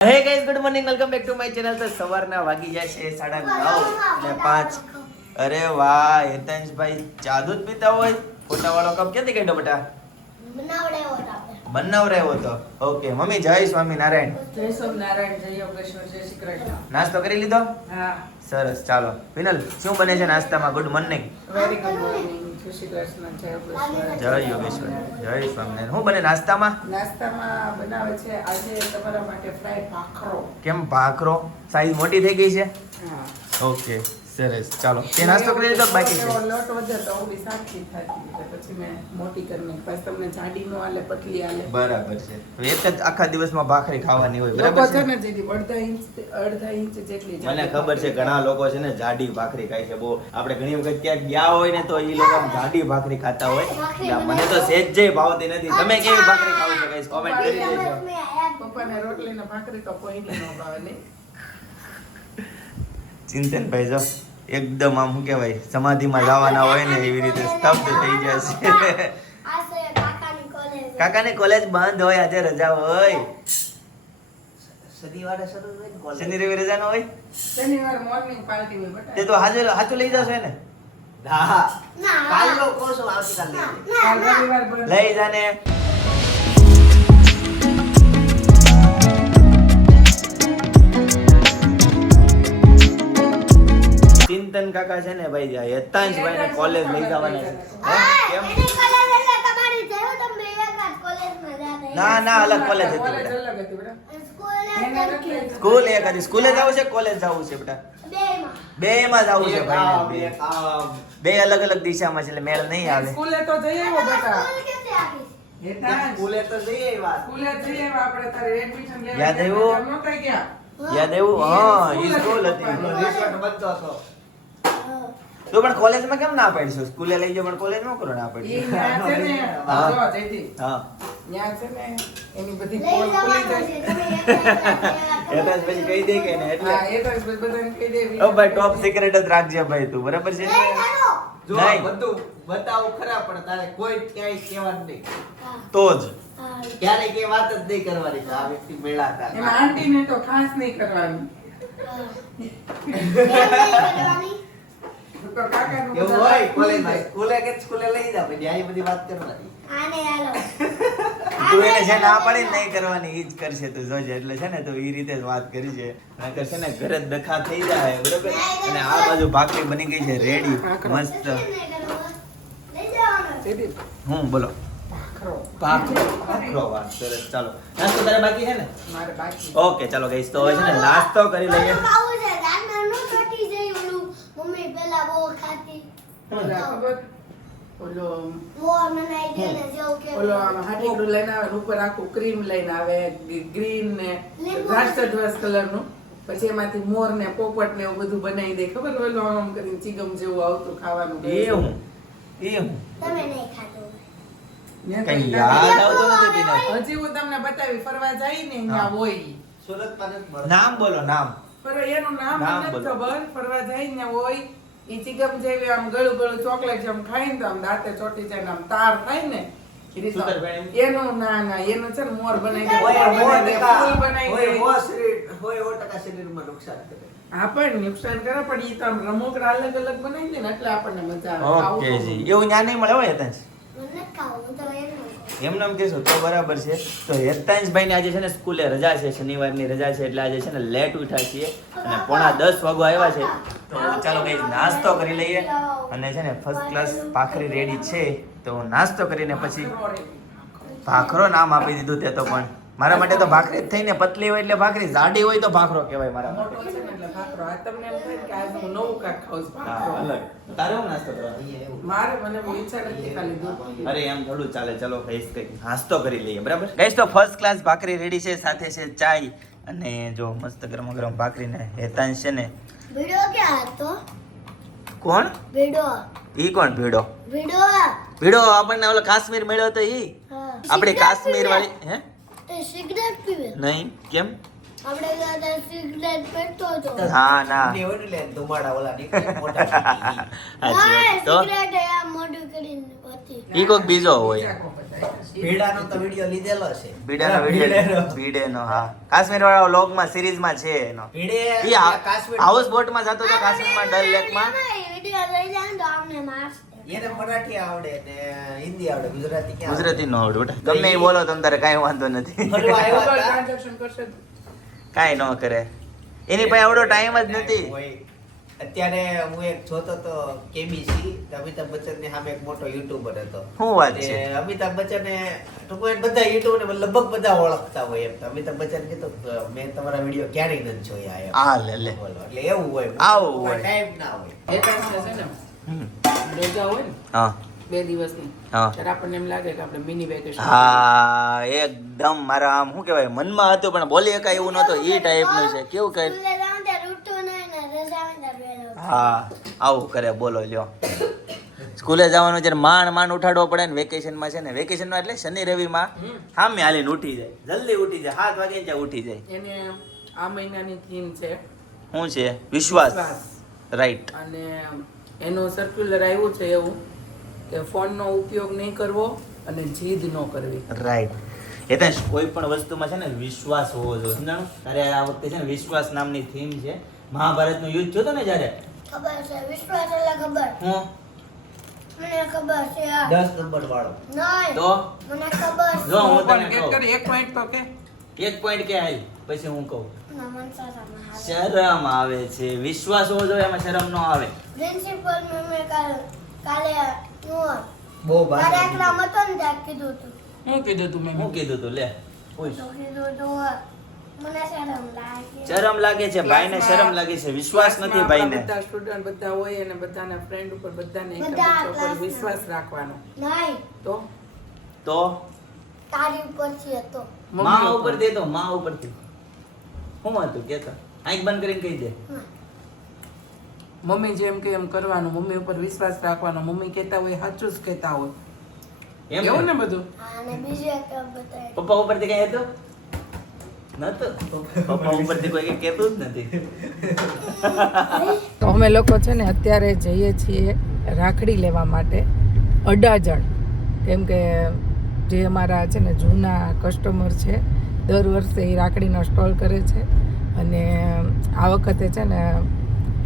હે guys good morning welcome back to my channel. તો સવારના વાગી જાય છે 9:30 અને 5. અરે વાહ હેતંશભાઈ જાદુ જ પીતા હોય. ફોટા વાળો કપ ક્યાંથી કાઢ્યો બેટા? બનાવરાયો હતો. ઓકે મમ્મી જય સ્વામિનારાયણ. જય સ્વામિનારાયણ, જય યોગેશ્વર, જય શ્રી કૃષ્ણ. નાસ્તો કરી લીધો? હા. સરસ ચાલો. વિનલ શું બને છે નાસ્તામાં? Good morning. Very good morning. જય શ્રી કૃષ્ણ, જય યોગેશ્વર. જય યોગેશ્વર, જય સ્વામિનારાયણ. શું બને નાસ્તામાં? નાસ્તામાં બનાવે છે આજે તમારા માટે ફ્રાય ભાખરો. કેમ ભાખરો? સાઈઝ મોટી થઈ ગઈ છે? હા. ઓકે સરસ ચાલો. તે નાસ્તો કરી લીધો કે બાકી છે? લોટ વધે તો ઓલી સાખી થતી એટલે પછી મેં મોટી કરીને પછી તમને જાડી નો આલે પતલી આલે. બરાબર છે. એક જ આખા દિવસમાં ભાખરી ખાવાની હોય બરાબર લોકો છે? છે ને જેથી અડધા ઇંચ જેટલી મને ખબર છે ઘણા લોકો છે ને જાડી ભાખરી ખાય છે. બહુ આપણે ઘણી વખત ક્યાંક ગયા હોય ને તો એ લોકો આમ જાડી ભાખરી ખાતા હોય. એટલે મને તો સહેજે ભાવતી નથી. તમે કેવી ભાખરી ખાવ છો ગાઈસ કોમેન્ટ કરી દેજો. પપ્પાને રોટલી ને ભાખરી તો કોઈને ન ભાવે નહીં. ચિંતનભાઈ જો એકદમ આમ શું કહેવાય સમાધિમાં જવાના હોય ને એવી રીતે સ્તબ્ધ થઈ જશે. કાકાની કોલેજ બંધ હોય, આજે રજા હોય. શનિ રવિ રજા ન હોય? શનિવાર મોર્નિંગ પાર્ટી હોય બટા. તે તો હાચું લઈ જશો ને? કાલ રવિવાર બંધ. લઈ જાને. ચિંતન કાકા છે ને ભાઈ હેતાંશભાઈ ને કોલેજ લઈ જવાના છે. કેમ? ના ના અલગ કોલેજ હતી કોલેજ બેટા. અલગ હતી બેટા. એને નથી. સ્કૂલ એક હતી. સ્કૂલે જવું છે કોલેજ જવું છે બેટા? બે માં જવું છે ભાઈ. બે અલગ અલગ દિશામાં છે એટલે મેળ નહીં આવે. સ્કૂલે તો જઈ આવ્યો બેટા. સ્કૂલે તો જઈએ વાત. સ્કૂલે જઈ આવ્યા આપણે તારે એડમિશન લેવા યાદ ગયા આવ્યું? હતા, નહોતા ગયા. યાદ આવ્યું? હા ઈ સ્કૂલ હતી. રિસોર્ટ બનતો હતો. તો પણ કોલેજમાં કેમ ના પાડીશું? સ્કૂલે લઈ જાવ પણ કોલેજ નો કરો ના ઈ પાડી. ન્યા છે ને, હા. જો જયદીપ, હા ન્યા છે ને, એની બધી પોલ ખુલી જાય. હેતાંશ પછી કહી દે કે ને એટલે હા, એ તો બધાને કહી દેવી. ઓ ભાઈ ટોપ સિક્રેટ જ રાખજે ભાઈ તું બરાબર છે? જો નહીં. બધું બતાવું ખરા પણ તારે કોઈ ક્યાંય કહેવાનું નહીં. તો જ ક્યારેય કઈ વાત જ નહીં કરવાની કે આ વ્યક્તિ મેળા હતા. એમાં આંટીને તો ખાસ નહીં કરવાની. તો કાકાનું એવું બધા હોય ખુલી કોલેજમાં. જાય. સ્કૂલે લઈ જાવ પછી આવી બધી વાત કરવાની. તું એને છે ના પાડી ને નહીં કરવાની ઈ જ કરશે તું જોજે. એટલે છે ને તું ઈ રીતે જ વાત કરી છે. નકર છે ને ઘરે જ ડખા થઈ જાય બરાબર. અને આ બાજુ ભાખરી બની ગઈ છે રેડી મસ્ત. જયદીપ, હું બોલો ભાખરો. ભાખરો વાત સરસ. ચાલો નાસ્તો તારે બાકી છે ને? મારે બાકી. ઓકે ચાલો ગાઈસ તો હવે છે ને નાસ્તો કરી લઈએ. ઓલા ખબર? ઓલો આમ હાટીકડું લઈને આવે ને ઉપર આખું ક્રીમ લઈને આવે ગ્રીન ને રાષ્ટ્રધ્વજ કલરનું. પછી એમાંથી મોર ને પોપટ ને એવું બધું બનાવી દે. ખબર ઓલો આમ કરીને ચીગમ જેવું આવતું ખાવાનું. એ હું ત્યાં કઈ કઈ યાદ આવતું નથી તીને. હજી હું તમને બતાવી ફરવા જાય ને ત્યાં હોય ઈ. સુરતમાં નથી મળતું. નામ બોલો નામ. પર એનું નામ નામ મને નથી બોલો. ખબર. ફરવા જાય ને હોય ઈ ચીગમ જેવી આમ ગળું ગળું ચોકલેટ જેમ ખાય ને તો આમ દાંતે ચોટી જાય ને આમ તાર થાય ને એ રીતે. સુતરફેણી? એનું ના એનું છે ને મોર બનાવી દે, હોય મોર બનાવી દે, ફૂલ બનાવી હોય દે. હોય 100% શરીરમાં નુકસાન કરે. હા પણ નુકસાન કરે પણ ઈ તો આમ રમકડા અલગ અલગ બનાવી દે ને એટલે આપણને મજા આવે. ઓકે ખાવું જી તો. એવું ન્યા નહીં મળે હોય હેતાંશ? એમ નામ કહેશો તો બરાબર છે. તો હેતાંશભાઈ ને આજે છે ને સ્કૂલે રજા છે, શનિવારની રજા છે એટલે આજે છે ને લેટ ઉઠ્યા છીએ અને 9:30 વાગો આવ્યા છે. તો ચાલો કઈ નાસ્તો કરી લઈએ. અને છે ને ફર્સ્ટ ક્લાસ ભાખરી રેડી છે તો નાસ્તો કરીને પછી ભાખરો નામ આપી દીધું તે તો. પણ મારા માટે તો ભાખરી જ થઈ ને. પતલી હોય એટલે ભાખરી, જાડી હોય તો ભાખરો કહેવાય મારા માટે. મોટો છે ને એટલે ભાખરો. આ તમને એમ થાય કે આજ હું નવું કાંઈક ખાઉં છું, હા, ભાખરો. અલગ. તારે હું નાસ્તો કરવાનો? અહીંયા એવું. મારે મને બહુ ઈચ્છા નથી ખાલી દૂધ પીવી. અરે એમ થોડું ચાલે. ચલો ગાઈસ કઈ નાસ્તો કરી લઈએ બરાબર. ગાઈસ તો ફર્સ્ટ ક્લાસ ભાખરી રેડી છે, સાથે છે ચાય અને જો મસ્ત ગરમ ગરમ ભાખરી ને હેતાંશ છે ને. કોણ? ઈ કોણ ભીડો? ભીડો આપણને ઓલો કાશ્મીર મળ્યો તો ઈ આપણી કાશ્મીર વાળી હે? નહીં કેમ? હા ના ને એવું નહીં લે, ધુમાડા ઓલા નીકળે મોટા. સાચી વાત. તો ઈ કોક બીજો હોય. ભેડાનો તો વિડિયો લીધેલો છે. ભીડેનો વિડિયો ભીડેનો હા કાશ્મીર વાળા વ્લોગમાં સિરીઝમાં છે એનો ભીડે ઈ કાશ્મીર હાઉસ બોટમાં જતો તો કાશ્મીરમાં ડલ લેકમાં એને મરાઠી આવડે ને હિન્દી આવડે, ગુજરાતી ક્યાં આવડે? ગુજરાતી નો આવડે બેટા ગમે એ બોલો તમ તારે કાંઈ વાંધો નથી ફરવા આવ્યા હતા. ટ્રાન્ઝેક્શન કરશે કાંઈ ન કરે એની પાસે આવડો ટાઈમ જ નથી હોય. અત્યારે હું એક જોતો તો કેબીસી અમિતાભ બચ્ચન ની સામે એક મોટો યુટ્યુબર હતો. શું વાત તે છે અમિતાભ બચ્ચને ટૂંકમાં બધા યુટ્યુબર ને લગભગ બધા ઓળખતા હોય એમ. તો અમિતાભ બચ્ચન કીધું કે મેં તમારા વિડીયો ક્યારેય નથી જોયા એમ. હા લે બોલો. એટલે એવું હોય. આવું હોય. ટાઈમ ના હોય. એકાંશ છે ને હમ. રજા હોય ને હા 2 દિવસની હા ત્યારે આપણને એમ લાગે કે આપણે મિની વેકેશન હા એકદમ મારા આમ શું કહેવાય મનમાં હતું પણ બોલી શકાય એવું નહોતું એ ટાઈપનું છે કેવું કહે હા આવું કરે બોલો લ્યો સ્કૂલે જવાનું છે માંડ ઉઠાડવો પડે ને વેકેશનમાં છે ને વેકેશનમાં એટલે શનિ રવિમાં સામે હાલીને ઉઠી જાય જલ્દી ઉઠી જાય 7 વાગે ત્યાં ઉઠી જાય એને આ મહિનાની થીમ છે શું છે વિશ્વાસ રાઈટ અને એનું સર્ક્યુલર આવ્યું છે એવું કે ફોનનો ઉપયોગ નહીં કરવો અને જીદ ન કરવી રાઈટ એ તો કોઈ પણ વસ્તુમાં છે ને વિશ્વાસ હોવો જોઈએ સમજાણું તારે આ વખતે છે ને વિશ્વાસ નામની થીમ છે મહાભારતનું યુદ્ધ થયું હતું ને જ્યારે ખબર છે વિશ્વાસ એટલે ખબર હું મને ખબર છે 10 નંબર વાળો. નહીં તો મને ખબર છે જો હું પણ તને એક કહું કરી એક પોઈન્ટ તો કે એક પોઈન્ટ કે હાલ પછી હું કહું ના મન સારામાં આવે શરમ આવે છે વિશ્વાસ હોવો જોઈએ એમાં શરમ ન આવે પ્રિન્સિપલ મેમે કાલે હું બહુ ભાષા કાર્યક્રમ હતો ને ત્યાં કીધું હતું શું કીધું તું મેં હું કીધું તું લે પૂછ તો કીધું હતું મને શરમ લાગે શરમ લાગે છે ભાઈને શરમ લાગે છે વિશ્વાસ નથી ભાઈને બધા સ્ટુડન્ટ બધા હોય અને બધાના ફ્રેન્ડ ઉપર બધાને બધા એકબીજા ઉપર ક્લાસના. વિશ્વાસ રાખવાનો નહીં તો તો તારી ઉપરથી હતો માં ઉપર દે તો માં ઉપરથી હું હતું કેતો આંખ બંધ કરીને કહી દે મમ્મી જેમ કે એમ કરવાનું મમ્મી ઉપર વિશ્વાસ રાખવાનો મમ્મી કહેતા હોય સાચું જ કહેતા હોય એમ એવું ને ને? બધું અને બીજું એક બતાય પપ્પા ઉપરથી કઈ હતું નતું પપ્પા ઉપરથી કોઈ કઈ કહેતું જ નથી તો અમે લોકો છે ને અત્યારે જઈએ છીએ રાખડી લેવા માટે અડાજણ કેમ કે જે અમારા છે ને જૂના કસ્ટમર છે દર વર્ષે એ રાખડીનો સ્ટોલ કરે છે અને આ વખતે છે ને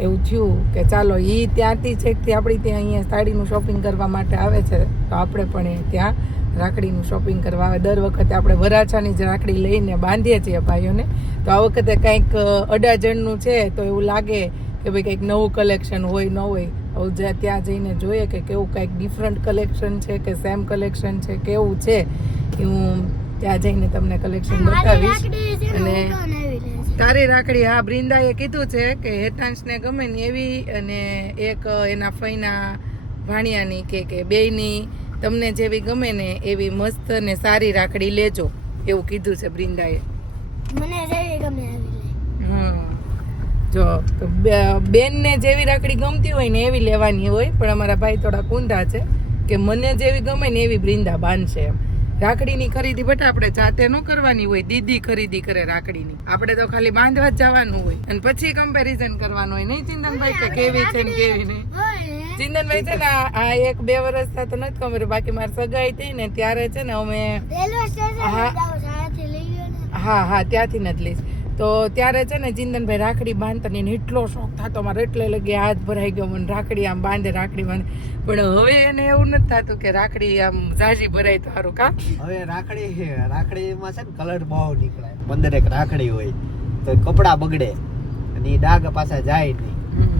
એવું થયું કે ચાલો એ ત્યાંથી છેકથી આપણી ત્યાં અહીંયા સાડીનું શોપિંગ કરવા માટે આવે છે તો આપણે પણ એ ત્યાં રાખડીનું શોપિંગ કરવા આવે દર વખતે આપણે વરાછાની જ રાખડી લઈને બાંધીએ છીએ ભાઈઓને તો આ વખતે કંઈક અડાજણનું છે તો એવું લાગે કે ભાઈ કંઈક નવું કલેક્શન હોય ન હોય હવે ત્યાં જઈને જોઈએ કે કેવું કંઈક ડિફરન્ટ કલેક્શન છે કે સેમ કલેક્શન છે કેવું છે એ હું ત્યાં જઈને તમને કલેક્શન બતાવીશ અને તારી રાખડી હા બ્રિંદાએ કીધું છે કે હેતાંશને ગમે ને એવી અને એક એના ફઈના ભાણિયાની કે બેયની તમને જેવી ગમે ને એવી મસ્ત ને સારી રાખડી લેજો એવું કીધું છે બ્રિંદાએ મને જેવી ગમે આવી લે હમ જો તો બેનને જેવી રાખડી ગમતી હોય ને એવી લેવાની હોય પણ અમારા ભાઈ થોડા કુંડા છે કે મને જેવી ગમે ને એવી બ્રિંદા બાંધશે એમ રાખડીની ખરીદી બટ આપણે જાતે ન કરવાની હોય દીદી ખરીદી કરે રાખડીની આપણે તો ખાલી બાંધવા જ જવાનું હોય અને પછી કમ્પેરિઝન કરવાનું હોય નહીં ચિંતનભાઈ કે કેવી છે ને કેવી નહીં ચિંતનભાઈ છે ને આ 1-2 વર્ષ તો નથી ખબર બાકી મારી સગાઈ થઈ ને ત્યારે છે ને અમે રેલવે સ્ટેશન હા. શાળાથી લઈ ગયો ને હા ત્યાંથી નથી લઈશ તો ત્યારે છે ને ચિંતનભાઈ રાખડી બાંધતા ને એને એટલો શોખ થતો મારે એટલે લગે હાથ ભરાઈ ગયો મને રાખડી આમ બાંધે રાખડી બાંધે પણ હવે એને એવું નથી થતું કે રાખડી આમ ઝાઝી ભરાય તો સારું કા હવે રાખડીમાં છે ને કલર બહુ નીકળે 15 એક રાખડી હોય તો કપડા બગડે અને એ ડાઘ પાછા જાય નહીં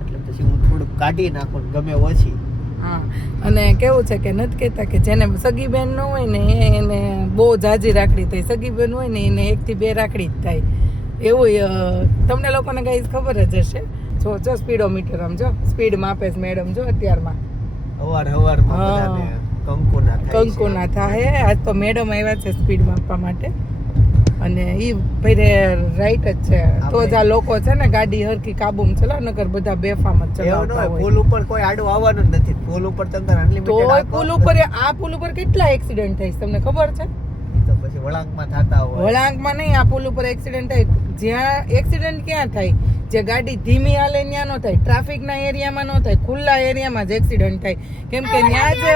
એટલે પછી હું થોડુંક કાઢી નાખું ને ગમે ઓછી હા અને કેવું છે કે નથી કહેતા કે જેને સગી બેન ન હોય ને એને બહુ ઝાઝી રાખડી થાય સગી બેન હોય ને એને 1 થી 2 રાખડી જ થાય એવું તમને લોકોને કઈ ખબર જ હશે જો સ્પીડોમીટર આમ જો સ્પીડ માપે છે મેડમ જો અત્યારમાં હવારમાં બધાને કંકુના થાય છે. કંકુના થાય આજ તો મેડમ આવ્યા છે સ્પીડ માપવા માટે અને ઈ ભાઈ રાઈટ જ છે તો જ આ લોકો છે ને ગાડી હરખી કાબુમાં ચલાવ નકર બધા બેફામ જ એવું ન ચલાવતા હોય હોય પુલ ઉપર કોઈ આડું આવવાનું જ નથી પુલ ઉપર તમને અનલિમિટેડ તો પુલ ઉપર આ પુલ ઉપર કેટલા એક્સિડન્ટ થાય છે તમને ખબર છે તો પછી વળાંકમાં થતા હોય વળાંકમાં નહીં આ પુલ ઉપર એક્સિડન્ટ થાય જ્યાં એક્સિડન્ટ ક્યાં થાય જે ગાડી ધીમી હાલે ત્યાં ન થાય ટ્રાફિકના એરિયામાં ન થાય ખુલ્લા એરિયામાં જ એક્સિડન્ટ થાય કેમ કે ત્યાં જ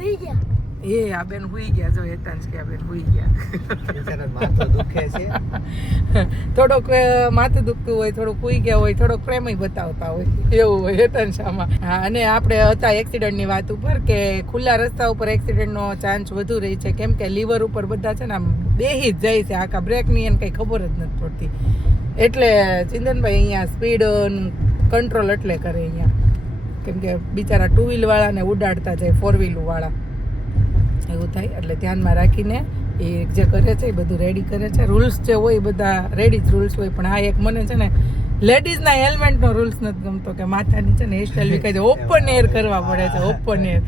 હોઈ ગયા એ આ બેન હુઈ ગયા, જો હેતાંશ કે આ બેન હુઈ ગયા. બિચારા માથું દુખે છે. થોડોક માથું દુખતું હોય, થોડુંક હુઈ ગયા હોય, થોડોક પ્રેમય બતાવતા હોય, એવું હોય હેતાંશામાં. હા, અને આપણે હતા એક્સિડન્ટની વાત ઉપર કે ખુલ્લા રસ્તા ઉપર એક્સિડન્ટનો ચાન્સ વધુ રહે છે, કેમ કે લીવર ઉપર બધા છે ને આમ બેહી જ જાય છે, આખા બ્રેકની એને કંઈ ખબર જ નથી પડતી. એટલે ચિંતનભાઈ અહીંયા સ્પીડ કંટ્રોલ એટલે કરે અહીંયા, કેમ કે બિચારા 2 વ્હીલ વાળાને ઉડાડતા જાય 4 વ્હીલ વાળા, એવું થાય. એટલે ધ્યાનમાં રાખીને એ જે કરે છે એ બધું રેડી કરે છે. રૂલ્સ જે હોય એ બધા રેડી જ રૂલ્સ હોય, પણ આ એક મને છે ને લેડીઝના હેલ્મેટનો રૂલ્સ નથી ગમતો કે માથાની છે ને હેરસ્ટાઈલ વિખાય ઓપન એર કરવા પડે છે, ઓપન એર.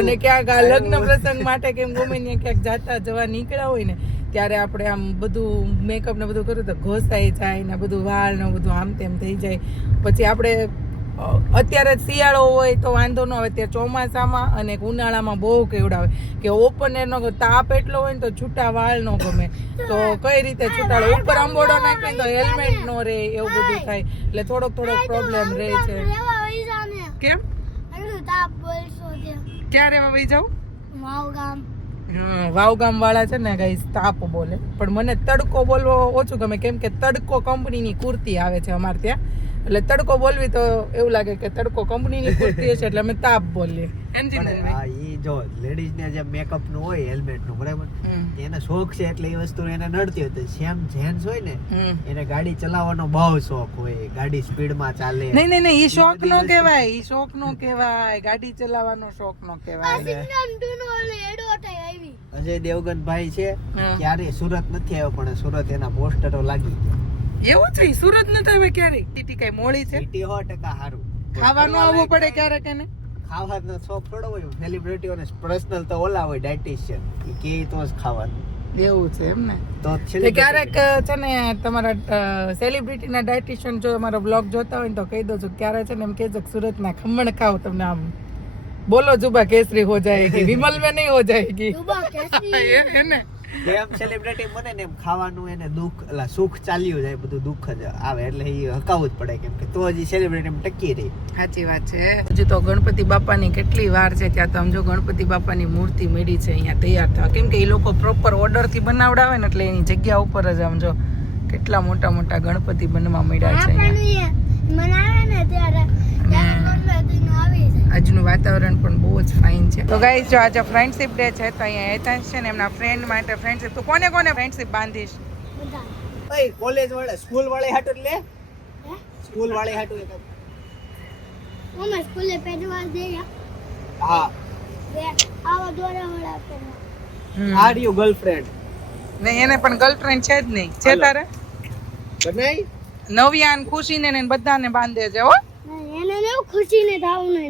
અને ક્યાંક આ લગ્ન પ્રસંગ માટે કેમ ગમે ત્યાં ક્યાંક જાતા જવા નીકળ્યા હોય ને ત્યારે આપણે આમ બધું મેકઅપ ને બધું કર્યું તો ઘસાઈ જાય ને બધું વાળ ને બધું આમ તેમ થઈ જાય. પછી આપણે અત્યારે શિયાળો હોય તો વાંધો ન આવે, ત્યારે ચોમાસામાં અને ઉનાળામાં બહુ કેવડાવે કે ઓપન એર નો તાપ એટલો હોય ને તો છૂટા વાળ ન ગમે, તો કઈ રીતે છૂટાડો, ઉપર અંબોડો નાખીને તો હેલ્મેટ નો રહે, એવું બધું થાય. એટલે થોડોક પ્રોબ્લેમ રહે છે. કેમ ક્યાં રહેવા વહી જાઉં? વાવગામ વાળા છે ને ગાઈસ તાપ બોલે, પણ મને તડકો બોલવો ઓછું ગમે, કેમ કે તડકો કંપનીની કુર્તી આવે છે અમારે ત્યાં, એટલે તડકો બોલવી તો એવું લાગે કે તડકો કંપનીની કુર્તી છે એટલે અમે તાપ બોલીએ. હા, ઈ જો લેડીઝ ને જે મેકઅપ નું હોય હેલ્મેટ નું, બરાબર, એને શોખ છે એટલે એ વસ્તુ એને નડતી હોય. સેમ જેન્ટ્સ હોય ને એને ગાડી ચલાવવાનો બહુ શોખ હોય, ગાડી સ્પીડ માં ચાલે. નહીં ઈ શોખ નો કહેવાય, ઈ શોખ નો કહેવાય, ગાડી ચલાવવાનો શોખ નો કહેવાય. અજય દેવગન ભાઈ છે, ક્યારે સુરત નથી આવ્યો પણ સુરત એના પોસ્ટરો લાગી ગયા. એવું છે? સુરત નથી આવ્યો ક્યારેય? ટીટી કઈ મોડી છે? સિટી 100% હારું. ખાવાનું આવવું પડે ક્યારેક એને? ખાવાનો શોખ થોડો હોય, સેલિબ્રિટીઓને પર્સનલ તો ઓલા હોય ડાયટિશિયન, એ કે તો જ ખાવાનું. એવું છે એમ ને? તો એટલે ક્યારેક છે ને તમારા સેલિબ્રિટીના ડાયટિશિયન જો અમારો બ્લોગ જોતા હોય ને તો કહી દો છો, ક્યારે છે ને એમ કહેજો સુરતના ખમણ ખાવ, તમને આમ બોલો જુબા કેસરી હો જાયગી, વિમલ में नहीं हो जाएगी. એને જેમ સેલિબ્રિટી બને ને એમ ખાવાનું એને દુઃખ એટલે સુખ ચાલ્યું જાય, બધું દુઃખ જ આવે, એટલે એ હકાવવું જ પડે, કેમ કે તો જ સેલિબ્રિટી એમ ટકી રહી. સાચી વાત છે. હજુ તો ગણપતિ બાપાની કેટલી વાર છે, ત્યાં તો સમજો ગણપતિ બાપાની મૂર્તિ મળી છે અહીંયા તૈયાર થવા, કેમ કે એ લોકો પ્રોપર ઓર્ડર થી બનાવડાવે ને, એટલે એની જગ્યા ઉપર જ સમજો કેટલા મોટા મોટા ગણપતિ બનવા મળ્યા છે અહીંયા. આજનું વાતાવરણ પણ બહુ જ ફાઇન છે. તો ગાઈસ જો આજે ફ્રેન્ડશિપ ડે છે, તો અહીંયા હેતાંશ છે ને એમના ફ્રેન્ડ માટે ફ્રેન્ડશિપ, તો કોને કોને ફ્રેન્ડશિપ બાંધીશ? ઓય કોલેજ વાળા સ્કૂલ વાળે હાટું લે, સ્કૂલ વાળે હાટું એક મમ્મા સ્કૂલે પહેરવા દે. હા, આવા દોરા વાળા પહેરવા. Are you girlfriend? નહીં, એને પણ ગર્લફ્રેન્ડ છે જ નહીં. છે તારે? બનાઈ નવ્યાન ખુશીને ને બધાને બાંધે છે હો. એને નેવ ખુશીને થાવું ને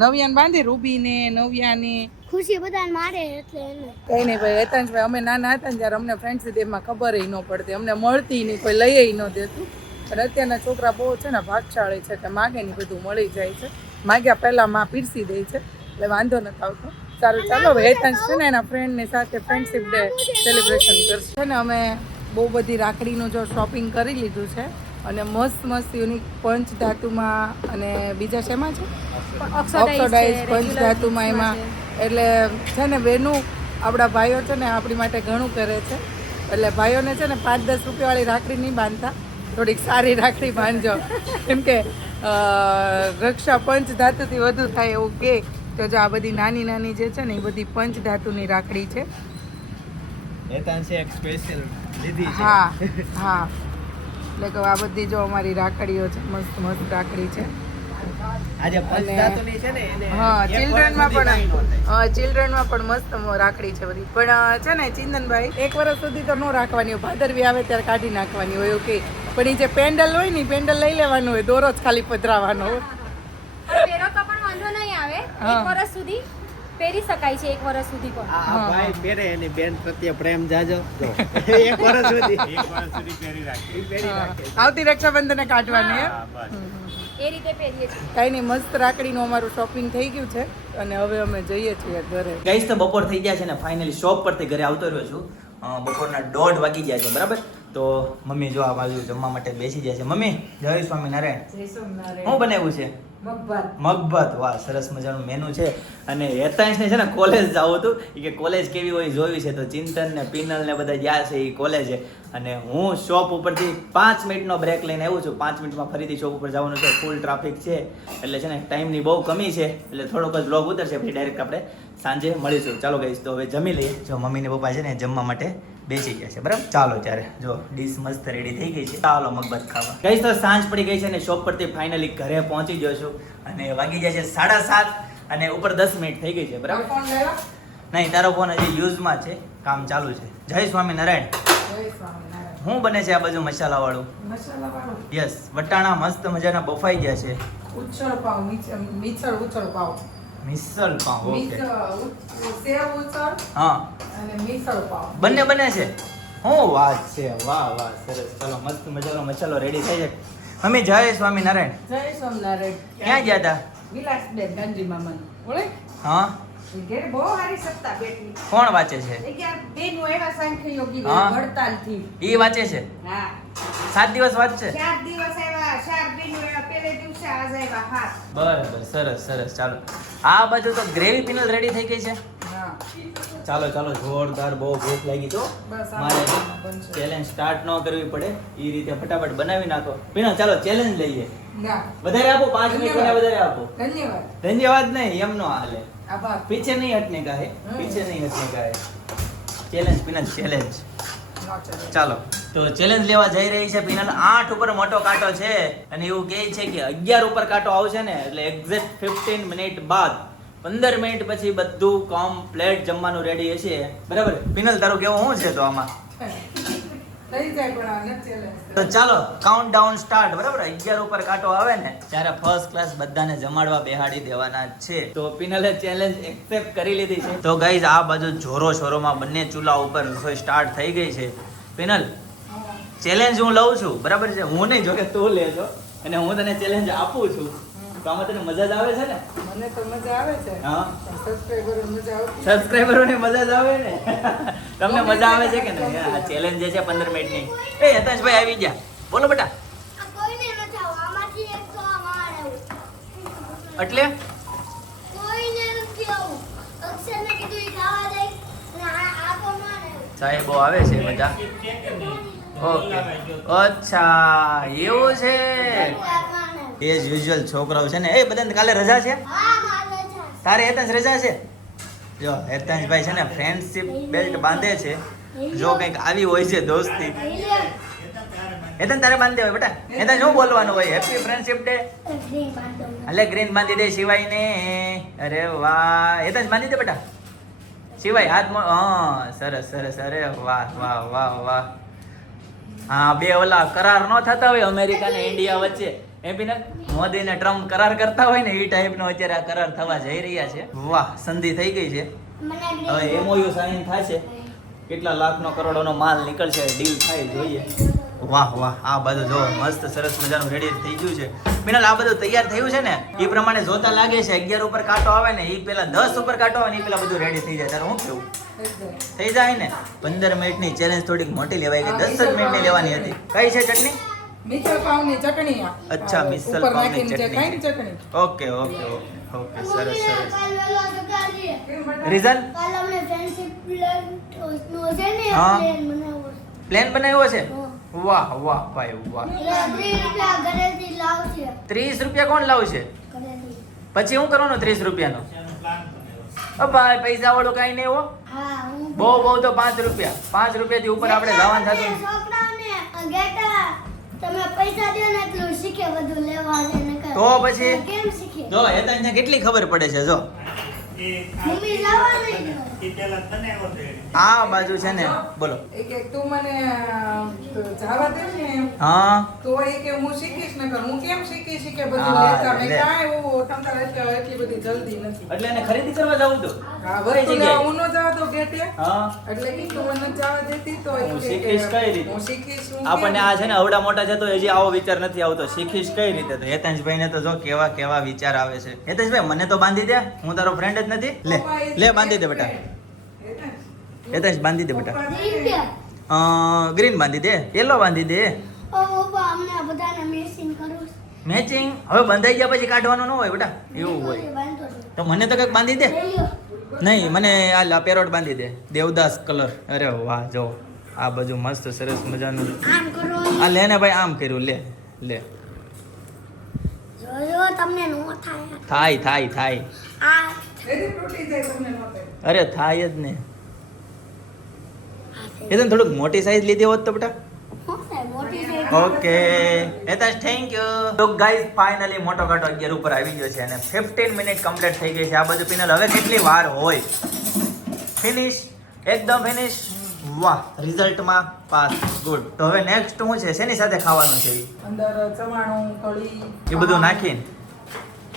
નવ્યાન બાંધી, રૂબીને, નવ્યાને, ખુશી બધાને મારે એટલે એને કઈ નહીં ભાઈ. હેતાંશભાઈ અમે નાના હતા ને ત્યારે અમને ફ્રેન્ડશીપ એમાં ખબર ન પડતી, અમને મળતી નહીં, કોઈ લઈ ન દેતું. પણ અત્યારના છોકરા બહુ છે ને ભાગશાળી છે કે માગે ને બધું મળી જાય છે, માગ્યા પહેલા માં પીરસી દે છે, એટલે વાંધો નથી આવતો. સારું ચાલો હેતાંશ છે ને એના ફ્રેન્ડની સાથે ફ્રેન્ડશીપ ડે સેલિબ્રેશન કરશે. છે ને અમે બહુ બધી રાખડીનું જો શોપિંગ કરી લીધું છે, અને મસ્ત યુનિક પંચ ધાતુમાં અને બીજા શેમાં છે ઓક્સિડાઇઝ પંચ ધાતુમાં એમાં. એટલે છે ને બેનું આપણા ભાઈઓ છે ને આપણી માટે ઘણું કરે છે, એટલે ભાઈઓને છે ને 5-10 રૂપિયાવાળી રાખડી નહીં બાંધતા, થોડીક સારી રાખડી બાંધજો, કેમ કે રક્ષા પંચ ધાતુથી વધુ થાય એવું કે. તો જો આ બધી નાની નાની જે છે ને એ બધી પંચ ધાતુની રાખડી છે. હેતાંશે એક સ્પેશિયલ લીધી છે. હા હા, એટલે કે આ બધી જો અમારી રાખડીઓ છે, મસ્ત મસ્ત રાખડી છે. આજે પંચધાતુની છે ને એને હા, ચિલ્ડ્રનમાં પણ મસ્ત રાખડી છે બધી. પણ છે ને ચિંતનભાઈ 1 વર્ષ સુધી તો ન રાખવાની હોય, ભાદરવી આવે ત્યારે કાઢી નાખવાની હોય એવું કે. પણ એ જે પેન્ડલ હોય ને પેન્ડલ લઈ લેવાનું હોય, દોરો જ ખાલી પધરાવાનો હોય. પહેરો તો પણ વાંધો નહીં આવે, 1 વર્ષ સુધી પહેરી શકાય છે, 1 વર્ષ સુધી પણ. આ ભાઈ પહેરે એની બેન પ્રત્યે પ્રેમ જાજો તો 1 વર્ષ સુધી પહેરી રાખે. આવતી રક્ષાબંધને કાઢવાની હે. એ રીતે પહેરીએ છીએ. કઈ નહીં, મસ્ત રાખડીનું અમારું શોપિંગ થઈ ગયું છે અને હવે અમે જઈએ છીએ ઘરે. ગાઈસ તો બપોર થઈ ગયા છે ને ફાઇનલી શોપ પરથી ઘરે આવતો રહ્યો છું. બપોરના 1:30 વાગી ગયા છે, બરાબર. તો મમ્મી જો આ બાજુ જમવા માટે બેસી ગયા છે. મમ્મી જય સ્વામિનારાયણ. જય સોમનારાયણ. શું બનાવ્યું છે? મગભાત. મગભાત. વાહ, સરસ મજાનું મેનુ છે. અને હેતાંશને છે ને કોલેજ જવું હતું. એ કે કોલેજ કેવી હોય જોયું છે, તો ચિંતન ને પિનલ ને બધા ગયા છે એ કોલેજે. અને હું શોપ ઉપરથી 5 મિનિટનો બ્રેક લઈને આવ્યો છું. 5 મિનિટમાં ફરીથી શોપ ઉપર જવાનું છે. ફૂલ ટ્રાફિક છે એટલે છે ને ટાઈમની બહુ કમી છે, એટલે થોડોક જ બ્લોગ ઉતરશે. પછી ડાયરેક્ટ આપણે સાંજે મળીશું. ચાલો ગાઈસ, તો હવે જમી લઈએ. જો મમ્મી ને પપ્પા છે ને જમવા માટે બેસી ગયા છે. બરાબર, ચાલો ત્યારે જો ડીશ મસ્ત રેડી થઈ ગઈ છે. ચાલો મગભાત ખાવા. ગાઈસ, તો સાંજ પડી ગઈ છે અને શોપ પરથી ફાઇનલી ઘરે પહોંચી ગયો છું. અને વાગી ગયા છે 7:30 અને ઉપર 10 મિનિટ થઈ ગઈ છે. બરાબર, ફોન લેવા. નહીં, તારો ફોન હજી યુઝમાં છે, કામ ચાલુ છે. જય સ્વામિનારાયણ. જય સ્વામિનારાયણ. શું બને છે આ બાજુ મસાલા વાળું? મસાલા વાળું. યસ, વટાણા મસ્ત મજાના બફાઈ ગયા છે. ઉછળ પાવ, મિસળ ઉછળ પાવ. મિસલ પાવ. ઓકે, સેવ ઉછળ હા, અને મિસળ પાવ. બંને બને છે. શું વાત છે, વાહ વાહ, સરસ. ચાલો, મસ્ત મજાનો મસાલો રેડી થઈ છે. મમ્મી જય સ્વામિનારાયણ. જય સોમનારાયણ. ક્યાં ગયા હતા? વિલાસબેન ગાંધી મામન ઓળે હા, ઘેર બહુ સારી સત્તા બેઠી. કોણ વાંચે છે? એ કે બેન એવા સાંખ્ય યોગી હા. વડતાલથી. ઈ વાંચે છે? હા, 7 દિવસ વાંચશે? 4 દિવસ આવ્યા, 4 બેન આવ્યા, પહેલે દિવસે આજ આવ્યા. હા. બરાબર, સરસ સરસ. ચાલો, આ બાજુ તો ગ્રેવી પિનલ રેડી થઈ ગઈ છે. હા. ચાલો ચાલો, જોરદાર. બહુ ભૂખ લાગી તો બસ આ મારે બનશે. ચેલેન્જ સ્ટાર્ટ ન કરવી પડે એ રીતે ફટાફટ બનાવી નાખો. પિનલ, ચાલો ચેલેન્જ લઈએ. ના. વધારે આપો, 5 મિનિટ ધન્યવાદ. વધારે આપો. ધન્યવાદ. ધન્યવાદ નહીં, એમનો હાલે. આભાર. पीछे नहीं हटने का है, पीछे नहीं हटने का है. Challenge penal, challenge. નો ચાલે. ચાલો, તો ચેલેન્જ લેવા જઈ રહી છે પિનલ. 8 ઉપર મોટો કાંટો છે અને એવું કહે છે કે 11 ઉપર કાંટો આવશે ને એટલે એક્ઝેક્ટ 15 મિનિટ બાદ 15 મિનિટ પછી બધું કમ્પ્લીટ જમવાનું રેડી હશે. બરાબર પિનલ, તારું કેવું શું છે તો આમાં? થઈ જાય પણ આ નથી challenge. તો ચાલો, કાઉન્ટ ડાઉન સ્ટાર્ટ. બરાબર, 11 ઉપર કાંટો આવે ને ત્યારે ફર્સ્ટ ક્લાસ બધાને જમાડવા બેહાડી દેવાના છે. તો પિનલે ચેલેન્જ એક્સેપ્ટ કરી લીધી છે. તો ગાઈઝ, આ બાજુ જોરો શોરોમાં બંને ચૂલા ઉપર રસોઈ સ્ટાર્ટ થઈ ગઈ છે. પિનલ, ચેલેન્જ હું લઉં છું, બરાબર છે? હું નહીં, જોકે તું લેજો અને હું તને ચેલેન્જ આપું છું. તો આમાં તને મજા જ આવે છે ને? મને તો મજા આવે છે. હા, સબસ્ક્રાઇબર મજા આવતી. સબસ્ક્રાઇબરોને મજા જ આવે ને. તમને મજા આવે છે કે નહીં? આ ચેલેન્જ જે છે 15 મિનિટની. એ હેતાંશભાઈ આવી ગયા, બોલો બેટા. આ કોઈને નથી આવું. આમાંથી એક તો અમારે આવું. એટલે કોઈને નથી આવું. અક્ષરને કીધું ઈ ખાવા દે અને આ તો મારે આવું. સાહેબો આવે છે બધા. ઓકે, અચ્છા એવું છે. એઝ યુઝ્યુઅલ છોકરાઓ છે ને. એ બધાને કાલે રજા છે? હા, મારે છે. તારે હેતાંશ રજા છે? જો હેતાંશભાઈ છે ને ફ્રેન્ડશિપ બેલ્ટ બાંધે છે. જો કંઈક આવી હોય છે દોસ્તી. હેતાંશ તારે બાંધી દેવાય બેટા. હેતાંશ શું બોલવાનું હોય? Happy friendship day. એટલે ગ્રીન બાંધી દે સિવાય ને. અરે વાહ, હેતાંશ બાંધી દે બેટા. સિવાય હાથ હા, સરસ સરસ. અરે વાહ વાહ વાહ વાહ. હા, બે ઓલા કરાર ન થતા હોય અમેરિકા ને ઇન્ડિયા વચ્ચે, એ પિનલ, મોદી ને ટ્રમ્પ કરાર કરતા હોય ને એ ટાઈપનો અત્યારે આ કરાર થવા જઈ રહ્યા છે. વાહ, સંધિ થઈ ગઈ છે. હવે એમઓયુ સાઇન થશે, કેટલા લાખનો કરોડોનો માલ નીકળશે, ડીલ થાય જોઈએ. વાહ વાહ, આ બધું જો મસ્ત સરસ મજાનું રેડી થઈ ગયું છે. પિનલ, આ બધું તૈયાર થયું છે ને એ પ્રમાણે જોતા લાગે છે 11 ઉપર કાંટો આવે ને એ પેલા 10 ઉપર કાંટો આવે ને એ પેલા બધું રેડી થઈ જાય. તારે શું કેવું? થઈ જાય. થઈ જાય ને? 15 મિનિટની ચેલેન્જ થોડીક મોટી લેવાય કે 10 જ મિનિટની લેવાની હતી. કઈ છે ચટણી? મિસળ પાવની ચટણી આ. અચ્છા, મિસલ ઉપર પાવની નાખીને જે ખાય ને ચટણી. ચટણી. ઓકે ઓકે ઓકે ઓકે, સરસ સરસ. કાલ વેલો સગાડીએ. કેમ બેટા? રીઝન? કાલ અમને ફ્રેન્ડશિપ પ્લાન નો છે ને હા. પ્લાન બનાવ્યો છે. પ્લેન બનાવ્યો છે? હા. વાહ વાહ ભાઈ વાહ. એટલે 30 રૂપિયા ઘરેથી લાવશે. 30 રૂપિયા કોણ લાવશે? ઘરેથી. પછી હું કરવાનું 30 રૂપિયાનો? ઓ ભાઈ, પૈસા વાળું કઈ નહીં હો. હા, હું બહુ બહુ તો 5 રૂપિયા. 5 રૂપિયાથી ઉપર આપણે જવાનું થતું. છોકરાઓને ગેટા તમે પૈસા દો ને એટલું શીખે બધું લેવા દે ને કરે. તો પછી? કેમ શીખે? જો હેતાંશને કેટલી ખબર પડે છે. જો મમ્મી લાવવા નહીં દે. આ બાજુ છે ને, બોલો. એ કે તું મને જવા દે ને હા, તો એ કે હું શીખીશ નકર હું કેમ શીખીશ કે બધું હા, લેતા મેં લે. કાંઈ એવું તમતાર એટલી બધી જલ્દી નથી. એટલે એને ખરીદી કરવા જવું તો હા, કઈ વસ્તુ લેવા જગ્યાએ? હું ન જવા દઉં ગેટે. હા, એટલે કીધું મને નથી જવા દેતી તો એ હું કે શીખીશ કઈ રીતે? હું શીખીશ હું આપણને કેમ? આ છે ને અવડા મોટા છે તો હજી આવો વિચાર નથી આવતો. શીખીશ કઈ રીતે? તો હેતાંશભાઈ ને તો જો કેવા કેવા વિચાર આવે છે. હેતાંશભાઈ, મને તો બાંધી દે, હું તારો ફ્રેન્ડ જ નથી. લે પપ્પા એ લે બાંધી દે બેટા. હેતાંશ, હેતાંશ બાંધી દે બેટા. પપ્પા 30 રૂપિયા. ગ્રીન બાંધી દે, યલો બાંધી દે. ઓ પપ્પા અમને આ બધાને મેચિંગ કરું છે. મેચિંગ હવે બંધાઈ ગયા પછી કાઢવાનું ન હોય બેટા, એવું હોય. બાંધો છો. તો મને તો કંઈક બાંધી દે. લઈ લ્યો. નહીં, મને આ પેરોટ બાંધી દે, દેવદાસ કલર. અરે વાહ, જો આ બાજુ મસ્ત સરસ મજાનું. આમ કરો આ લે ને ભાઈ, આમ કર્યું, લે લે. જોયો તમને નો થાય થાય થાય થાય. આ એથી તૂટી જાય તમને ન થાય. અરે થાય જ ને. એ તો થોડુંક મોટી સાઈઝ લીધી હોત તો બેટા. શું થાય મોટી થઈ ઓકે હેતાશ, થેન્ક યુ. તો ગાઈઝ ફાઇનલી મોટો કાંટો 11 ઉપર આવી ગયો છે અને 15 મિનિટ કમ્પ્લીટ થઈ ગઈ છે. આ બધું પિનલ હવે કેટલી વાર હોય? ફિનિશ, એકદમ ફિનિશ. વાહ, રિઝલ્ટમાં પાસ, ગુડ. તો હવે નેક્સ્ટ શું છે? શેની સાથે ખાવાનું છે ઈ? અંદર ચવાણું કળી એ બધું નાખીને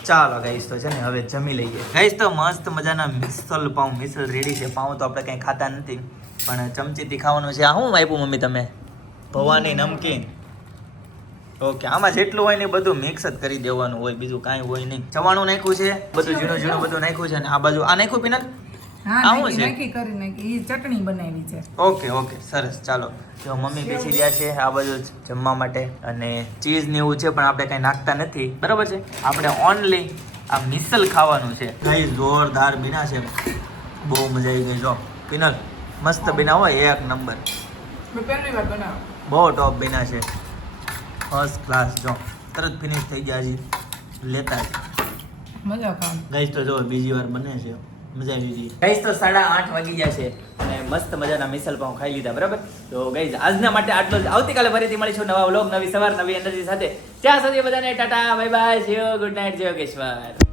ચાલો ગાઈસ, તો છે ને હવે જમી લઈએ. ગાઈસ તો મસ્ત મજાના મિસલ પાઉં, મિસલ રેડી છે. પાઉં તો આપણે કંઈ ખાતા નથી, પણ ચમચીથી ખાવાનું છે. આ શું આપ્યું મમ્મી તમે? ભવાની નમકીન. ઓકે, આમાં જેટલું હોય ને એ બધું મિક્સ જ કરી દેવાનું હોય, બીજું કાંઈ હોય નહીં. ચવાણું નાખ્યું છે, બધું ઝીણું ઝીણું બધું નાખ્યું છે. અને આ બાજુ આ નાખ્યું પીનલ. હા આવું નાખી છે? નાખી કરી નાખી. ઈ ચટણી બનાવી છે. ઓકે ઓકે, સરસ. ચાલો, જો મમ્મી બેસી ગયા છે આ બાજુ જમવા માટે. અને ચીઝ ને એવું છે, પણ આપણે કંઈ નાખતા નથી, બરાબર છે. આપણે ઓનલી આ મિસલ ખાવાનું છે. ગાઈસ જોરદાર બીના છે, બહુ મજા આવી ગઈ. જો પિનલ મસ્ત બીના હોય, એક નંબર, મેં પહેલી વાર બનાવ. બહુ ટોપ બીના છે, ફર્સ્ટ ક્લાસ. જો તરત ફિનિશ થઈ ગયા, હજી લેતા જ. મજા ખાવ. ગાઈસ તો જો બીજી વાર બને છે, મજા આવી ગઈ. ગાઈસ તો 8:30 વાગી ગયા છે અને મસ્ત મજાના મિસલ પાઉં ખાઈ લીધા, બરાબર. તો ગાઈસ આજના માટે આટલો જ. આવતીકાલે ફરીથી મળીશું નવા વ્લોગ, નવી સવાર, નવી એનર્જી સાથે. ત્યાં સુધી બધાને ટાટા, બાય બાય, જય ગુડ નાઇટ, જય યોગેશ્વર.